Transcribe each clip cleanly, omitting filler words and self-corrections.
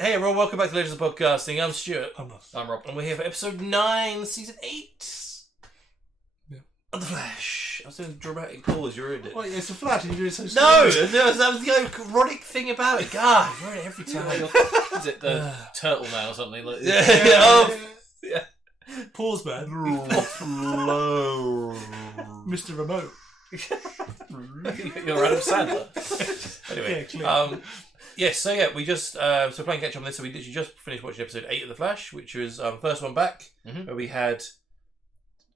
Hey everyone, welcome back to Legends of Podcasting. I'm Stuart. I'm not. I'm Rob. And we're here for episode 9, season 8 Yeah. of The Flash. I was doing a dramatic pause, you ruined it. Wait, it's a flat and you're doing so No! slowly. That was the ironic thing about it. God, you ruin it every time. Is it the turtle man or something? Like, Yeah. Pause, man. Mr. Remote. You're Adam Sandler. Anyway, Yeah, clear. yes, so yeah, we just, so playing catch up on this, so we literally just finished watching episode 8 of The Flash, which was first one back, where we had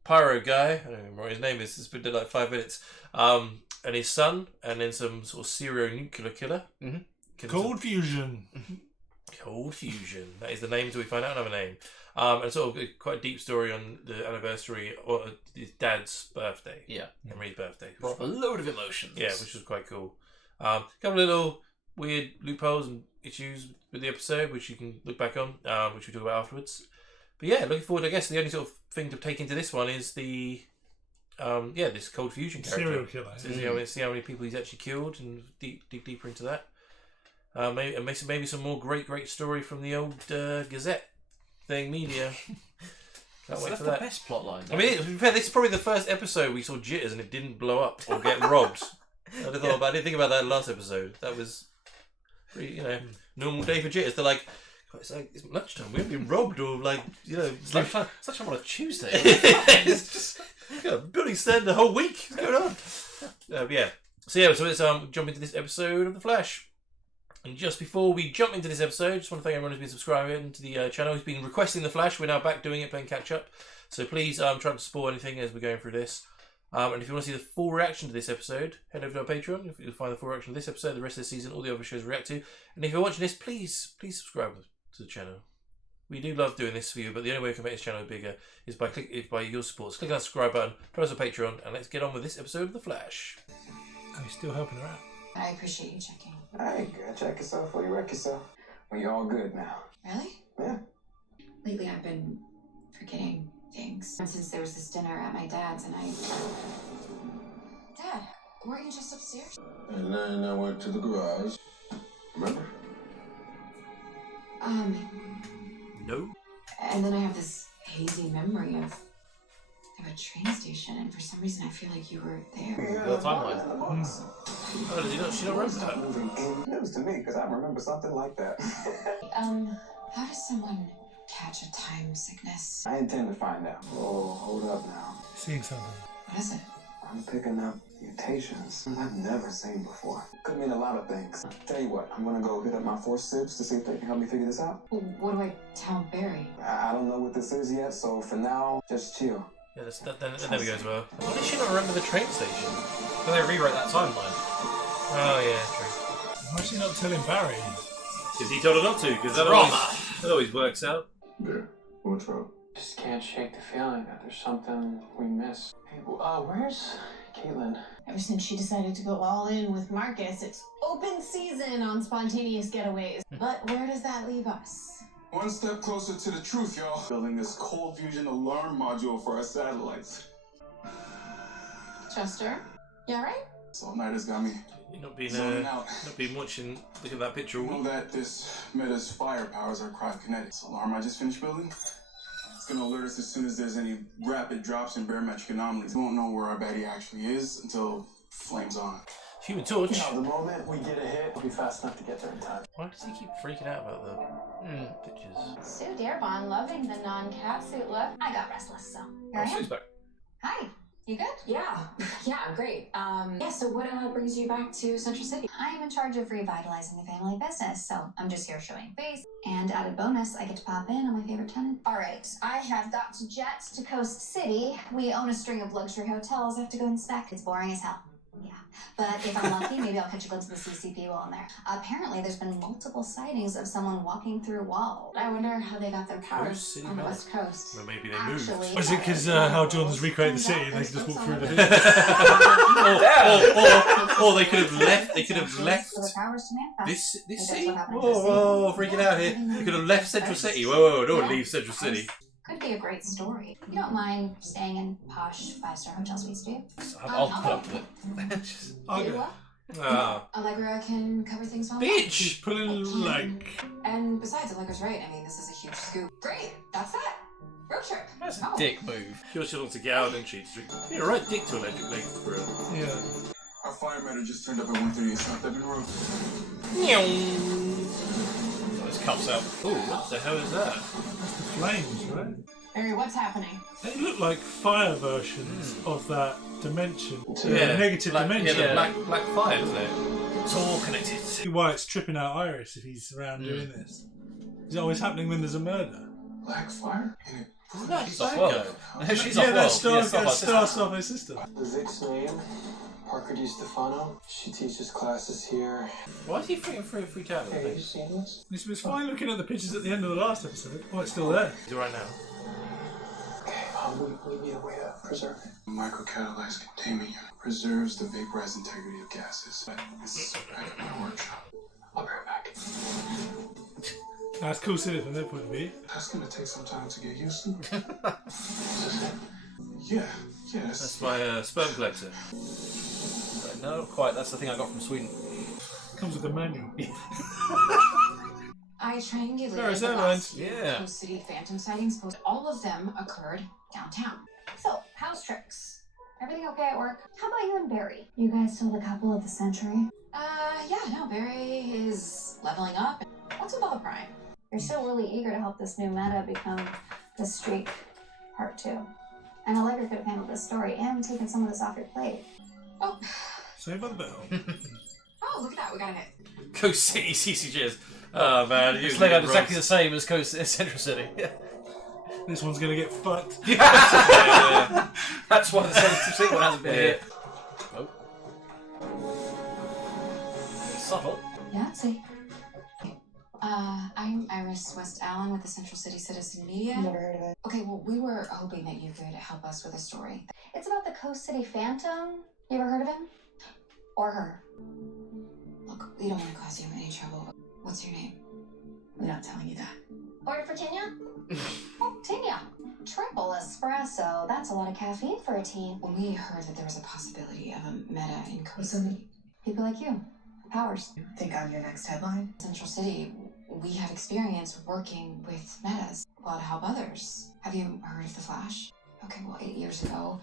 Pyro Guy, I don't remember what his name is, it's been like 5 minutes, and his son, and then some sort of serial nuclear killer. Cold Fusion. Cold Fusion, that is the name until we find out another name. And sort of quite a deep story on the anniversary, or his dad's birthday. Yeah. Henry's birthday. Brought a load of emotions. Yeah, which was quite cool. Couple of little weird loopholes and issues with the episode, which you can look back on, which we'll talk about afterwards. But yeah, looking forward. I guess the only sort of thing to take into this one is the, this Cold Fusion character. Serial killer. So see how many people he's actually killed, and deeper into that. Maybe some more great story from the old Gazette thing, media. Can't wait That's for the that. best plot line. I mean, to be fair, this is probably the first episode we saw jitters and it didn't blow up or get robbed. I didn't think about that last episode. That was pretty, normal day for jitters. They're like, it's lunchtime. We haven't been robbed or It's lunchtime on a Tuesday. it's just building stand the whole week. What's going on? So let's jump into this episode of The Flash. And just before we jump into this episode, just want to thank everyone who's been subscribing to the channel, who's been requesting The Flash. We're now back doing it, playing catch up. So please try not to spoil anything as we're going through this. And if you want to see the full reaction to this episode, head over to our Patreon. You'll find the full reaction to this episode, the rest of the season, all the other shows we react to. And if you're watching this, please subscribe to the channel. We do love doing this for you, but the only way we can make this channel bigger is by your support. So click on that subscribe button, press on Patreon, and let's get on with this episode of The Flash. Are you still helping her out? I appreciate you checking. Hey, gotta check yourself before you wreck yourself. Well, you're all good now. Really? Yeah. Lately I've been forgetting things. Since there was this dinner at my dad's and Dad, weren't you just upstairs? And then I went to the garage. Remember? No. And then I have this hazy memory of a train station, and for some reason I feel like you were there. The timeline. Oh, she don't remember that? Moving in news to me, because I remember something like that. How does someone catch a time sickness? I intend to find out. Oh, hold up now. Seeing something. What is it? I'm picking up mutations I've never seen before. Could mean a lot of things. Tell you what, I'm gonna go hit up my force sibs to see if they can help me figure this out. Well, what do I tell Barry? I don't know what this is yet, so for now, just chill. Yeah, that never goes well. Why did she not remember the train station? Can they rewrite that timeline? Oh, yeah, true. Why is she not telling Barry? Because he told her not to, because that always works out. Yeah, what's wrong? Just can't shake the feeling that there's something we miss. Hey, where's Caitlin? Ever since she decided to go all in with Marcus, it's open season on spontaneous getaways. But where does that leave us? One step closer to the truth, y'all. Building this cold fusion alarm module for our satellites. Chester, you alright? So Nighter's got me You're not been watching. Look at that picture. I know that this meta's fire powers are cryokinetic. This alarm I just finished building, it's gonna alert us as soon as there's any rapid drops in barometric anomalies. We won't know where our baddie actually is until flame's on. Human Torch. The moment we get a hit, we'll be fast enough to get there in time. Why does he keep freaking out about the pictures? Sue Dearborn loving the non-cat suit look. I got restless, so here I am. Sue's back. Hi, you good? Yeah, great. So what brings you back to Central City? I'm in charge of revitalizing the family business, so I'm just here showing face. And added bonus, I get to pop in on my favorite tenant. All right, I have got to jet to Coast City. We own a string of luxury hotels I have to go inspect. It's boring as hell. Yeah, but if I'm lucky, maybe I'll catch a glimpse of the CCP while I'm there. Apparently, there's been multiple sightings of someone walking through walls. I wonder how they got their powers on the West Coast. Well, maybe they moved. Is it because Hal Jordan's recreated the city and they can just walk through the or they could have left. They could have left For the powers to manifest. this That's city. what happened Whoa, to freaking out here. They could have left Central City. Whoa, don't leave Central City. Could be a great story. You don't mind staying in posh 5-star hotel suites, do you? I'll put up with it. I'll You go. what? Allegra can cover things well. She's pulling leg. And besides, Allegra's right. I mean, this is a huge scoop. Great, that's that. Road trip. That's a dick move. She wants to get out, didn't she? You're a right dick to electric lake for real. Yeah. Our fire matter just turned up at 138 South Devon Road. Got his cuffs out. Oh, what the hell is that? That's the flames, right? Barry, what's happening? They look like fire versions of that dimension. Yeah. Negative dimension. Yeah, the black fire, isn't it? It's all connected. See why it's tripping out Iris if he's around doing this. Is it always happening when there's a murder? Black fire? Isn't that She's off Psycho? world. She's Yeah, off world. that's Star my sister. The Vic's name, Parker DiStefano. She teaches classes here. Why is he freaking free town? Hey, have you seen this? This was fine looking at the pictures at the end of the last episode. Oh, it's still there. He's alright now. Okay, we need a way to preserve it. Microcatalyzed containment unit preserves the vaporized integrity of gases. This is back at my workshop. I'll be right back. That's cool city from their point of view. That's gonna take some time to get used to. Yeah, That's my sperm collector. No, not quite. That's the thing I got from Sweden. Comes with a manual. I triangulated Sorry, the Airlines. last Yeah. Coast City Phantom sightings. All of them occurred downtown. So, house tricks. Everything okay at work? How about you and Barry? You guys still the couple of the century? Yeah, no, Barry is leveling up. What's with all the prime? You're still really eager to help this new meta become the streak part 2. And Allegra could have handled this story and taken some of this off your plate. Oh, Save by the bell. oh, look at that, we got a hit. Coast City CCGs. Oh man, It's laid out exactly the same as Central City. This one's gonna get fucked. Yeah. That's why the Central City one hasn't been here. Oh. Subtle. Yahtzee. I'm Iris West Allen with the Central City Citizen Media. Never heard of it. Okay, well, we were hoping that you could help us with a story. It's about the Coast City Phantom. You ever heard of him? Or her? Look, we don't want to cause you any trouble, but what's your name? I'm not telling you that. Order for Tinya? Oh, Tinya. Triple espresso. That's a lot of caffeine for a teen. When we heard that there was a possibility of a meta in Coast City, People like you. Powers. think I'm your next headline? Central City, we have experience working with metas, well, to help others. Have you heard of The Flash? Okay, well, 8 years ago,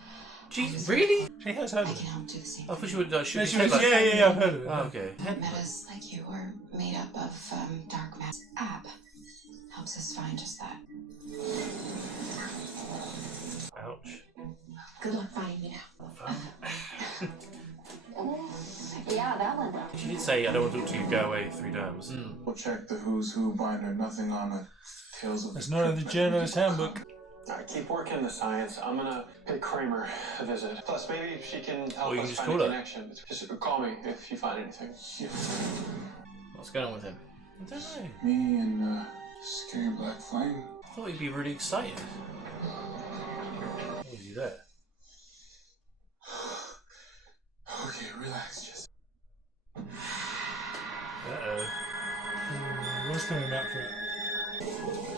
Jeez, really? She has I heard can of it. help do the same I thought thing. she would shoot his Yeah, head like- yeah, I've heard of it. Oh, okay. Metas like you are made up of dark matter. App helps us find just that. Ouch. Good luck finding me now. Yeah, that one though. She did say, I don't want to talk to you, go away 3 times. We'll check the who's who binder. Nothing on the Tales of. It's not in the journalist handbook. Alright, keep working the science. I'm gonna pay Kramer a visit. Plus, maybe she can help Or you us can just find a call her. connection. Just call me if you find anything. What's going on with him? I don't know. Me and Scary Black Flame. I thought he'd be really excited. What was he there? Okay, relax, just. Uh-oh. What's coming back for it?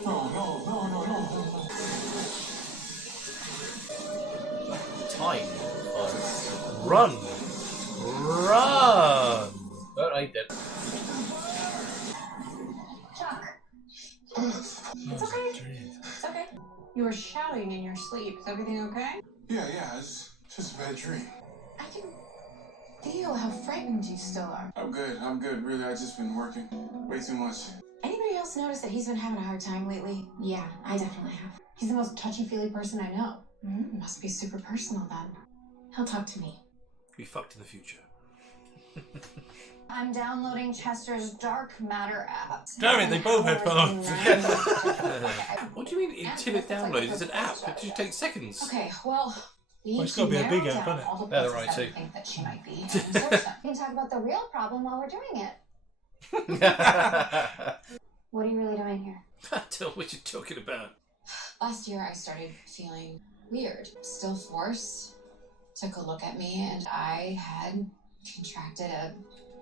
No. Time. Run! Run! Oh, I did. Chuck. It's okay. It's okay. You were shouting in your sleep. Is everything okay? Yeah, it's just a bad dream. I can feel how frightened you still are. I'm good, really. I've just been working way too much. Anybody else notice that he's been having a hard time lately? Yeah, I definitely have. He's the most touchy-feely person I know. Must be super personal then. He'll talk to me. Be fucked in the future. I'm downloading Chester's Dark Matter app. Damn it, they both had phones. What do you mean until it downloads? It's an app. It should take seconds. Okay, well, we Well, need it's to gotta be a narrow big app, down isn't it? all the Yeah, they're places right, that we too. think that she might be and search them. We can talk about the real problem while we're doing it. What are you really doing here? I don't know what you're talking about. Last year, I started feeling weird. Still Force took a look at me, and I had contracted a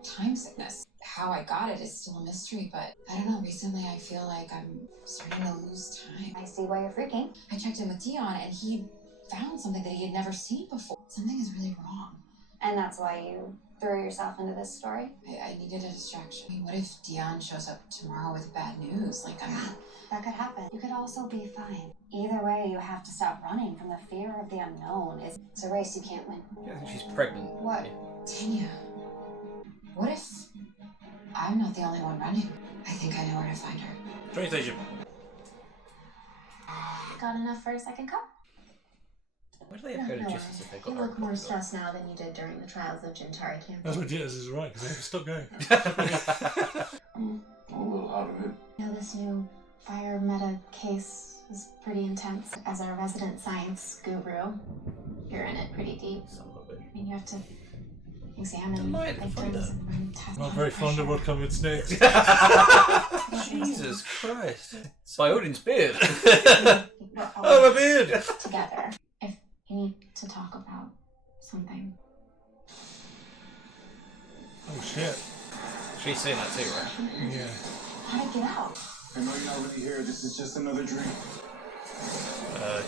time sickness. How I got it is still a mystery, but I don't know. Recently, I feel like I'm starting to lose time. I see why you're freaking. I checked in with Dion, and he found something that he had never seen before. Something is really wrong. And that's why you threw yourself into this story? I needed a distraction. I mean, what if Dion shows up tomorrow with bad news? Like, That could happen. You could also be fine. Either way, you have to stop running from the fear of the unknown. It's a race you can't win. Yeah, I think she's pregnant. What? Tanya, what if I'm not the only one running? I think I know where to find her. Train station. Got enough for a second cup? Why do they have coded just as if they've got You look more stressed now than you did during the trials of Gentari camp. That's what Jitters is right, because they have to stop going. I'm a little out of it. You know, this new fire meta case is pretty intense. As our resident science guru, you're in it pretty deep. I mean, you have to examine victims and run tests. I'm not very fond of what comes next. Jesus Christ. By Odin's beard. We're all Oh, my beard! together. If you need to talk about something. Oh shit. She's saying that too, right? Yeah. How to get out? I know you're not really here. This is just another dream.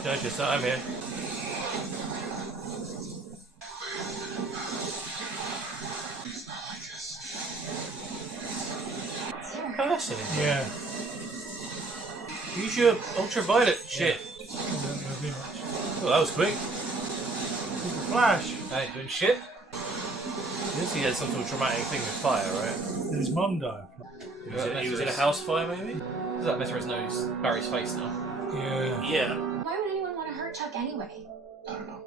No, just I'm here. It's not like this. Person. Yeah. Use your ultraviolet shit. Oh, that was quick. Flash. I ain't doing shit. He had some sort of traumatic thing with fire, right? His mum died. He was in a house fire, maybe? Does that mess with his nose? Barry's face now. Yeah. Yeah. Why would anyone want to hurt Chuck anyway? I don't know.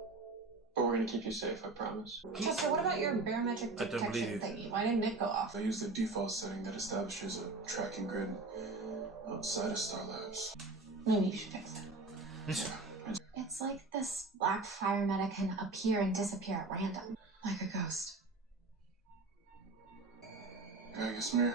But we're gonna keep you safe, I promise. Chester, what about your barometric I don't believe detection you. thingy? Why didn't it go off? I use the default setting that establishes a tracking grid outside of Star Labs. Maybe you should fix it. It's like this black fire meta can appear and disappear at random. Like a ghost. Yeah, I guess mirror.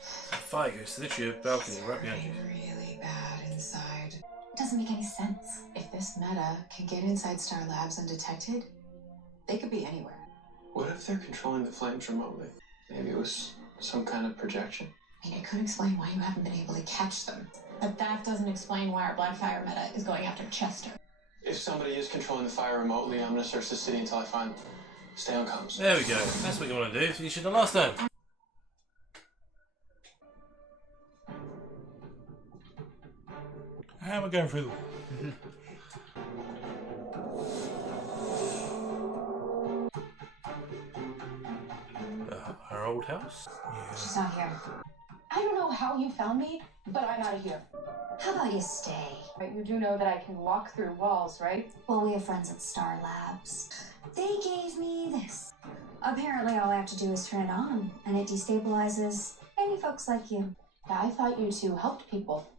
Fire goes to literally a balcony right behind you. Really bad inside. It doesn't make any sense. If this meta can get inside Star Labs undetected, they could be anywhere. What if they're controlling the flames remotely? Maybe it was some kind of projection. I mean, it could explain why you haven't been able to catch them. But that doesn't explain why our black fire meta is going after Chester. If somebody is controlling the fire remotely, I'm gonna search the city until I find them. Stay on comms. There we go. That's what you want to do. That's what you should have done last time. How am I going through the Our old house? She's not here. I don't know how you found me, but I'm out of here. How about you stay? But you do know that I can walk through walls, right? Well, we have friends at Star Labs. They gave me this. Apparently, all I have to do is turn it on, and it destabilizes any folks like you. Yeah, I thought you two helped people.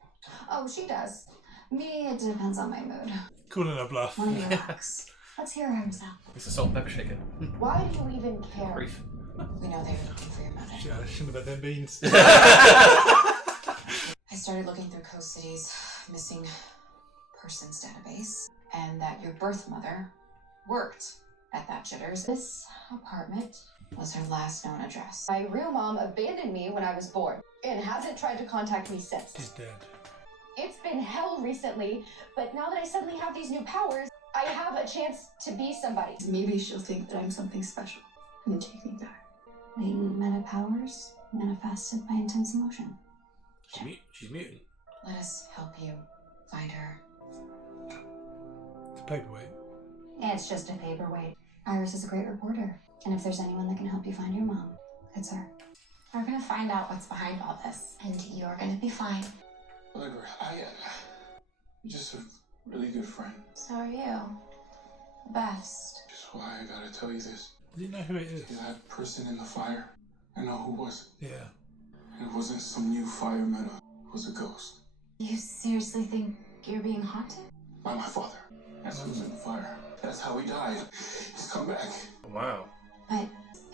Oh, she does. Me, it depends on my mood. calling a bluff? Want to relax? Let's hear her himself. It's a salt and pepper shaker. Why do you even care? Brief. We know they were looking for your mother. Shit, I shouldn't have had them beans. I started looking through Coast City's missing persons database, and that your birth mother worked at that Jitters. This apartment was her last known address. My real mom abandoned me when I was born and hasn't tried to contact me since. She's dead. It's been hell recently, but now that I suddenly have these new powers, I have a chance to be somebody. Maybe she'll think that I'm something special and take me back. Latent meta powers manifested by intense emotion. She's mutant. Let us help you find her. It's a paperweight. It's just a paperweight. Iris is a great reporter, and if there's anyone that can help you find your mom, it's her. We're gonna find out what's behind all this, and you're gonna be fine. Look, you're just a really good friend. So are you. The best. Just why I gotta tell you this. Do you know who it is? See that person in the fire? I know who was it. Yeah. And it wasn't some new fire meta. It was a ghost. You seriously think you're being haunted? By my father. That's who's in the fire. That's how he died. He's come back. Wow. But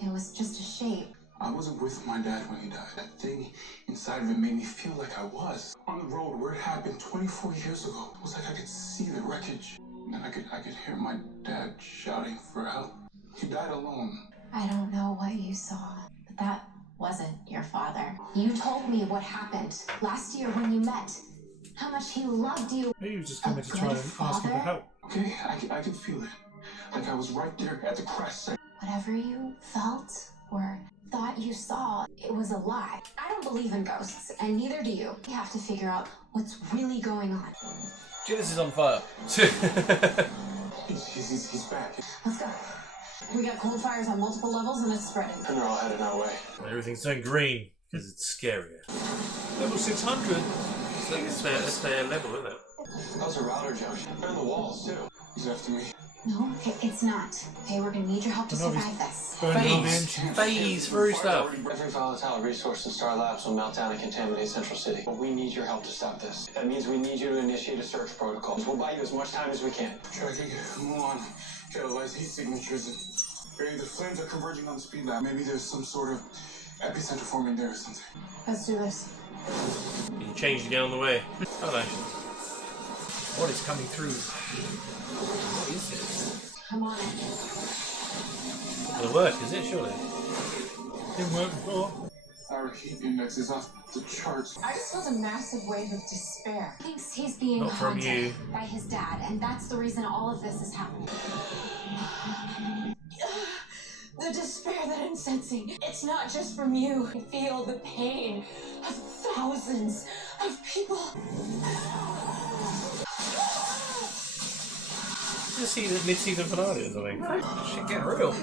it was just a shape. I wasn't with my dad when he died. That thing inside of it made me feel like I was. On the road where it happened 24 years ago. It was like I could see the wreckage. And I could hear my dad shouting for help. He died alone. I don't know what you saw, but that wasn't your father. You told me what happened last year when you met. How much he loved you. Maybe he was just coming to try and ask you for help. Okay, I could feel it. Like I was right there at the crash site. Whatever you felt or thought you saw, it was a lie. I don't believe in ghosts, and neither do you. We have to figure out what's really going on. Genesis is on fire. He's back. Let's go. We got cold fires on multiple levels, and it's spreading. And they're all headed our way. Everything's turned green because it's scarier. Level 600. It's fair level, isn't it? How's a router junction? They're on the walls, too. He's after me. No, it's not. Okay, we're gonna need your help to No, he's- survive this. Burning all the Phase, engines. phase through stuff. Every volatile resource in Star Labs will melt down and contaminate Central City. But we need your help to stop this. That means we need you to initiate a search protocol. We'll buy you as much time as we can. Tracking, move on. Catalyze heat signatures. Maybe the flames are converging on the speed lab. Maybe there's some sort of epicenter forming there or something. Let's do this. You changed again on the way. Hello. What is coming through? What is this? Come on in. It'll work, is it? Surely. Didn't work before. Our heat index is off the charts. I just felt a massive wave of despair. Thinks he's being Not from haunted you. by his dad, and that's the reason all of this is happening. The despair that I'm sensing, it's not just from you. I feel the pain of thousands of people. Just see the mid-season finale or something. Shit getting real.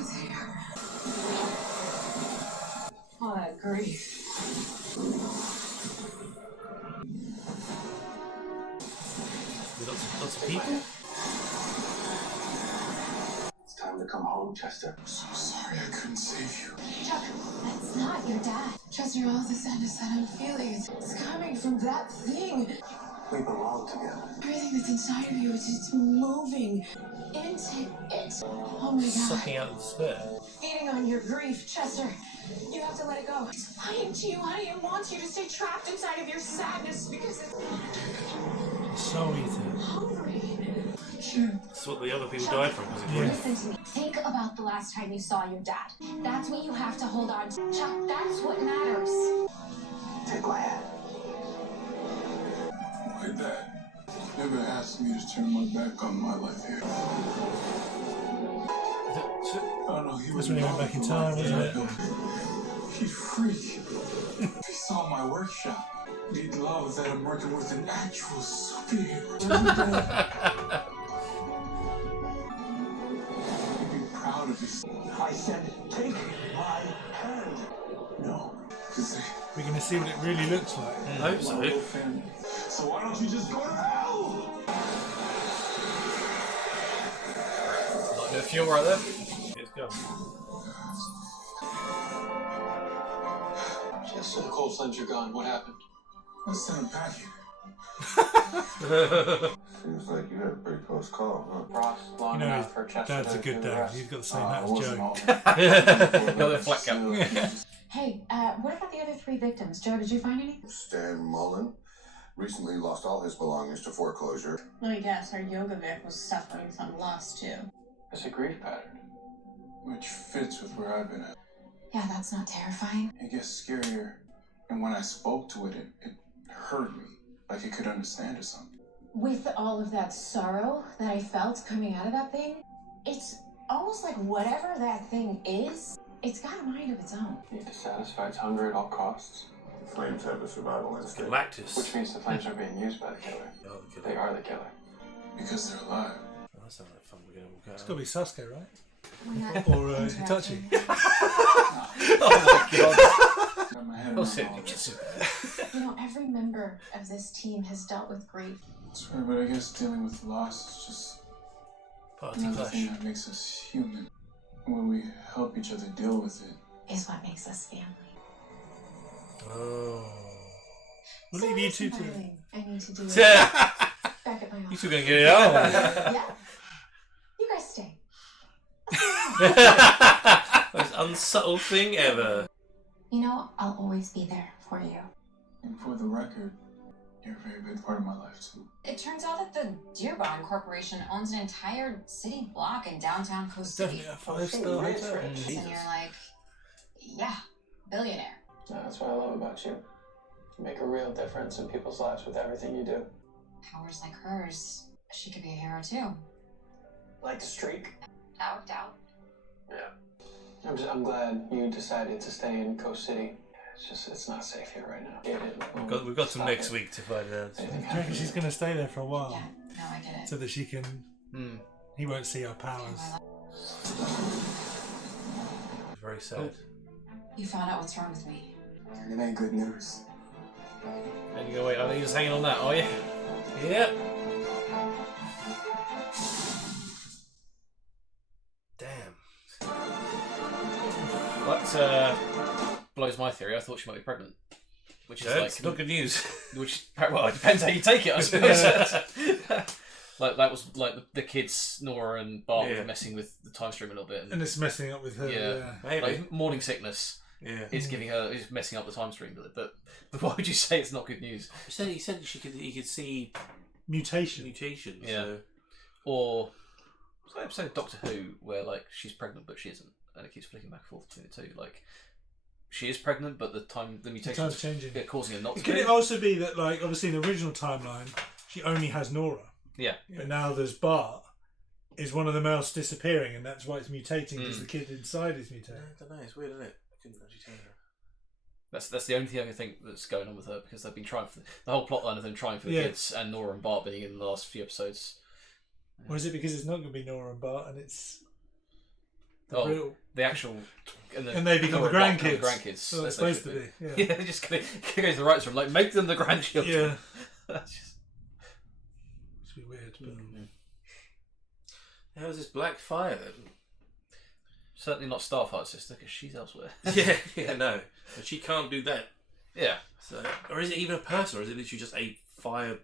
All that grief. With lots of people. It's time to come home, Chester. I'm so sorry I couldn't save you. Chuck, that's not your dad. Chester, all the sadness that I'm feeling is coming from that thing. We belong together. Everything that's inside of you, it's moving into it. Oh my god. Sucking out the despair. Feeding on your grief, Chester. You have to let it go. It's lying to you, honey. It wants you to stay trapped inside of your sadness because it's So easy. hungry. That's what the other people died from, was it? Listen to me. Think about the last time you saw your dad. That's what you have to hold on to. Chuck, that's what matters. Take my hand. My dad never asked me to turn my back on my life here. Oh no, he was That's when he went back in time, wasn't it? He'd freak. If he saw my workshop, he'd love that I'm working with an actual superhero. He'd be proud of his. I said, take my hand. No, because We're going to see what it really looks like. I hope so. they're family. So why don't you just go to hell? Not enough fuel right there. Let's go. Chester, the cold flames are gone. What happened? Let's send him back here. Seems like you had a pretty close call, huh? Ross, long You know, enough for Chester Dad's to a good do the dad. rest. He's got the same It hat as wasn't Joe. all. Another flat cap. Hey, what about the other 3 victims? Joe, did you find any? Stan Mullen recently lost all his belongings to foreclosure. Well, yes, our yoga Vic was suffering some loss too. It's a grief pattern. Which fits with where I've been at. Yeah, that's not terrifying. It gets scarier, and when I spoke to it, it hurt me, like it could understand or something. With all of that sorrow that I felt coming out of that thing, it's almost like whatever that thing is, it's got a mind of its own. Need to satisfy its hunger at all costs. The flames have a survival instinct. Galactus. Which means the flames are being used by the killer. Oh, the killer. They are the killer. Because they're alive. Oh, that sounds like fun. We're going to It's got to be Sasuke, right? When that Or interaction- Itachi. Oh my god. Got my head Oh, around sit. all this. You know, every member of this team has dealt with grief. Sorry, but I guess dealing with loss is just Party another clash. thing that makes us human. When we help each other deal with it. is what makes us family. Oh. We'll So leave you much two to... smiling I need to do Yeah. back at my You office. two gonna get it out. Yeah. You guys stay. Most unsubtle thing ever. You know, I'll always be there for you. And for the record, you're a very big part of my life too. It turns out that the Dearborn Corporation owns an entire city block in downtown Coast City. Definitely a 5-star hotel. And you're like, yeah, billionaire. Yeah, that's what I love about you. You make a real difference in people's lives with everything you do. Powers like hers, she could be a hero too. Like the streak? That worked out. Yeah. I'm glad you decided to stay in Coast City. It's not safe here right now. We've got till next week to find out. Do you reckon she's going to stay there for a while? Yeah, no, I get it. So that she can... He won't see her powers. Very sad. You found out what's wrong with me. It ain't good news. And you go, wait, are you just hanging on that, are you? Yep. Damn. That blows my theory. I thought she might be pregnant. Which is It's not good news. Which, well, it depends how you take it, I suppose. Like that was like the kids, Nora and Bart, were messing with the time stream a little bit, and it's messing up with her. Yeah, maybe. Like morning sickness. Yeah, is messing up the time stream. But why would you say it's not good news? He said he could see mutations. Yeah, so. Or it's like episode of Doctor Who where like she's pregnant but she isn't, and it keeps flicking back and forth between the two. Like she is pregnant, but the mutation is changing, causing her not to. Could it also be that like obviously in the original timeline she only has Nora? Yeah. But now there's Bart. Is one of them else disappearing, and that's why it's mutating because the kid inside is mutating? I don't know. It's weird, isn't it? I couldn't actually tell you. That's the only thing I can think that's going on with her, because they've been trying for the whole plotline of them trying for the kids and Nora and Bart being in the last few episodes. Or is it because it's not going to be Nora and Bart and it's real? The actual and they become the grandkids. So it's supposed to be. Yeah, they're just going to go to the rights room, like make them the grandchildren. Yeah. That's just... It's be weird. But... How's this black fire then? Certainly not Starfire's sister, because she's elsewhere. No. But she can't do that. Yeah. So, or is it even a person, or is it literally just a fire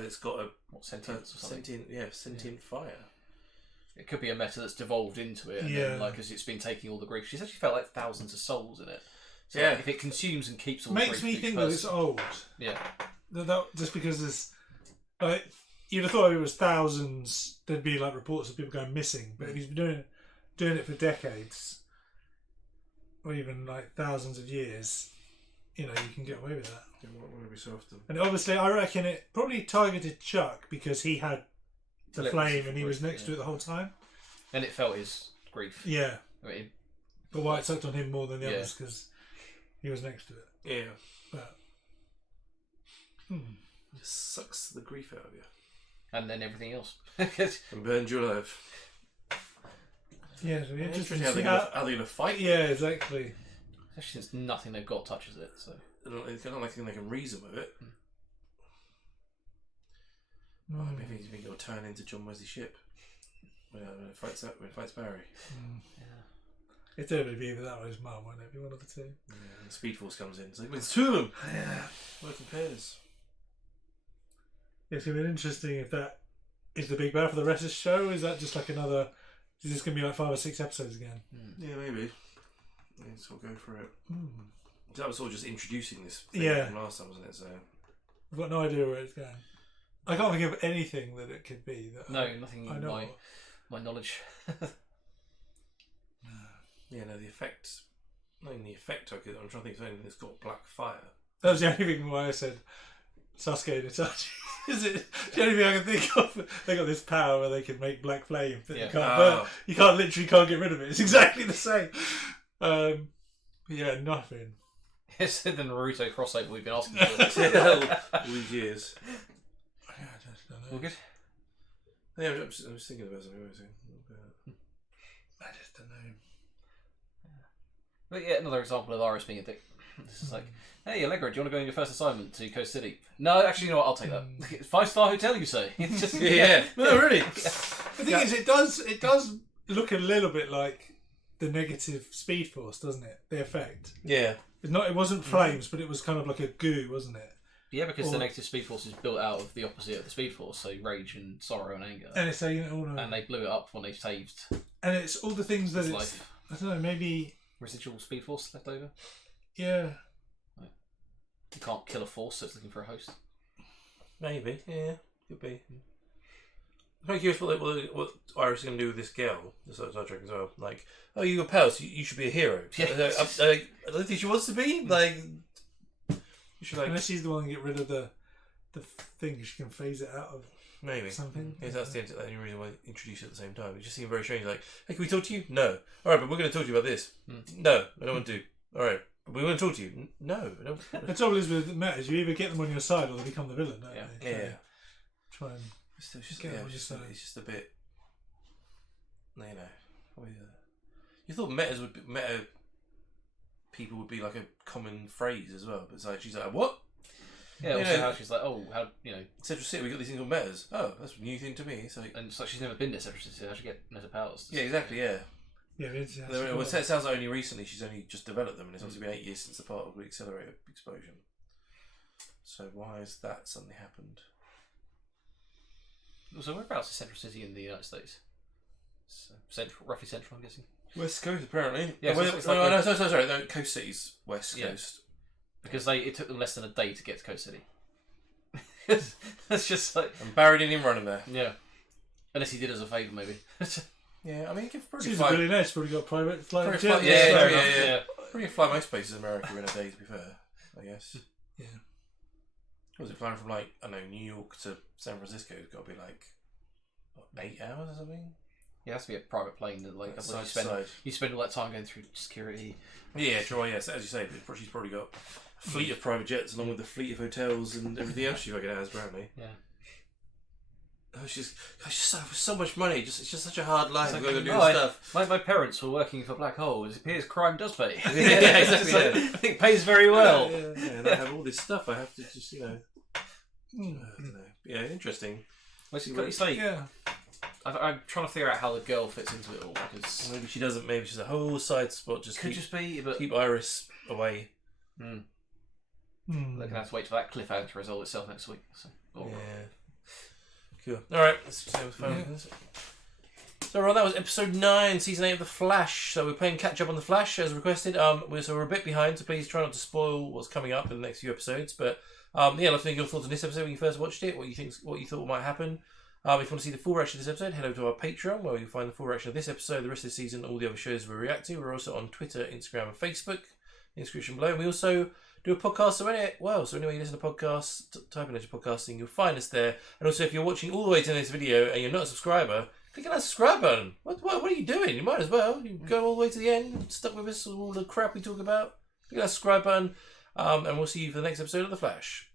that's got a sentience or something? Sentient fire. It could be a meta that's devolved into it, and then, like, as it's been taking all the grief, she's actually felt like thousands of souls in it. So like, if it consumes and keeps all the makes grief me think that it's old. Yeah. That just because there's like you'd have thought if it was thousands, there'd be like reports of people going missing, but if he's been doing it for decades, or even like thousands of years, you can get away with that. It won't be so often. And obviously, I reckon it probably targeted Chuck because he had the flame and he was next to it the whole time. And it felt his grief. Yeah. I mean, but why it sucked on him more than the others because he was next to it. Yeah. But it just sucks the grief out of you. And then everything else. And burns you alive. Yeah, so interesting how they're going to fight. Yeah, exactly. Especially since nothing they've got touches it, so it's not like they can reason with it. Maybe he's going to turn into John Wesley Shipp when it fights Barry. It's only be either that or his mum, won't it? Be one of the two. Yeah, and Speed Force comes in. It's like, it's two of them. Yeah, working pairs. It's going to be interesting if that is the big bad for the rest of the show. Is that just like another? Is this going to be like 5 or 6 episodes again? Yeah, maybe. Let's all go for it. That was all just introducing this thing from last time, wasn't it? So I've got no idea where it's going. I can't think of anything that it could be. Nothing I in know. my knowledge. the effect. Not even the effect. I'm trying to think of anything that's got black fire. That was the only thing why I said Sasuke and Itachi. Is it the only thing I can think of? They got this power where they can make black flame that you can't burn. You can't get rid of it. It's exactly the same. Yeah, nothing. It's the Naruto crossover we've been asking for all these years. Yeah, I just don't know. All good? Yeah, I'm just thinking about something. I just don't know. But yeah, another example of Iris being a dick. This is like, hey Allegra, do you want to go on your first assignment to Coast City? No, actually, you know what? I'll take that. 5-star hotel, you say? It's just No, really. The thing is, it does look a little bit like the negative Speed Force, doesn't it? The effect. Yeah. It wasn't flames, but it was kind of like a goo, wasn't it? Yeah, because the negative Speed Force is built out of the opposite of the Speed Force, so rage and sorrow and anger. And it's and they blew it up when they saved. And it's all the things that life. I don't know, maybe residual Speed Force left over. Yeah. You can't kill a force, so it's looking for a host. Maybe, yeah, could be. I'm quite curious what Iris is going to do with this girl, the Star Trek as well. Like, oh, you got powers, you should be a hero. Yeah. I don't think she wants to be. Like, you should unless she's the one to get rid of the thing, she can phase it out of. Maybe. Something. Yes, that's the only reason why they introduce it at the same time. It just seemed very strange. Like, hey, can we talk to you? No. All right, but we're going to talk to you about this. No, I don't want to. All right, but we want to talk to you. No, I don't. The trouble is with Met is you either get them on your side or they become the villain, don't they? Yeah. Try and It's just, get them on your it's side. just a bit. You thought meta people would be like a common phrase as well, but it's like she's like, what? Yeah, also how she's like, how Central City, we got these things called metas. Oh, that's a new thing to me. It's like, and it's like she's never been to Central City. How she get meta powers? Yeah, exactly. Yeah. Yeah, it sounds like only recently she's only just developed them, and it's obviously been 8 years since the particle accelerator explosion. So why has that suddenly happened? So whereabouts is Central City in the United States? Roughly central, I'm guessing. West Coast, apparently. Yeah, sorry. No, Coast City's West Coast. Because it took them less than a day to get to Coast City. That's just like... And Barry didn't even run him there. Yeah. Unless he did as a favour, maybe. Yeah, I mean, you could she's a billionaire. She's probably got private flight jet. Yeah. Probably fly most places in America in a day, to be fair, I guess. Yeah. Was it flying from, like, I don't know, New York to San Francisco? It's got to be, like, what, 8 hours or something? Yeah, it has to be a private plane that, like, side. You spend all that time going through security. Yeah, sure, yes. As you say, she's probably got a fleet of private jets along with the fleet of hotels and everything else she fucking has, apparently. Yeah. Oh, she's so much money. It's just such a hard life. Like, going to do stuff. My parents were working for Black Hole. It appears crime does pay. Yeah, exactly. I think it pays very well. Yeah, and I have all this stuff. I have to just, I don't know. Yeah, interesting. It's like, I'm trying to figure out how the girl fits into it all, because maybe she doesn't. Maybe she's a whole side spot. Just keep Iris away. They're gonna have to wait for that cliffhanger to resolve itself next week. So. Cool. All right. Let's see what's fun. So, right, that was episode 9, season 8 of The Flash. So we're playing catch up on The Flash as requested. We're a bit behind, so please try not to spoil what's coming up in the next few episodes. But love to know your thoughts on this episode when you first watched it. What you thought might happen. If you want to see the full reaction of this episode, head over to our Patreon, where you can find the full reaction of this episode, the rest of the season, all the other shows we react to. We're also on Twitter, Instagram, and Facebook. In the description below. And we also do a podcast, so anyway you listen to podcasts, type in Edge Podcasting, you'll find us there. And also, if you're watching all the way to this video and you're not a subscriber, click on that subscribe button. What are you doing? You might as well. You go all the way to the end, stuck with us, all the crap we talk about. Click on that subscribe button, and we'll see you for the next episode of The Flash.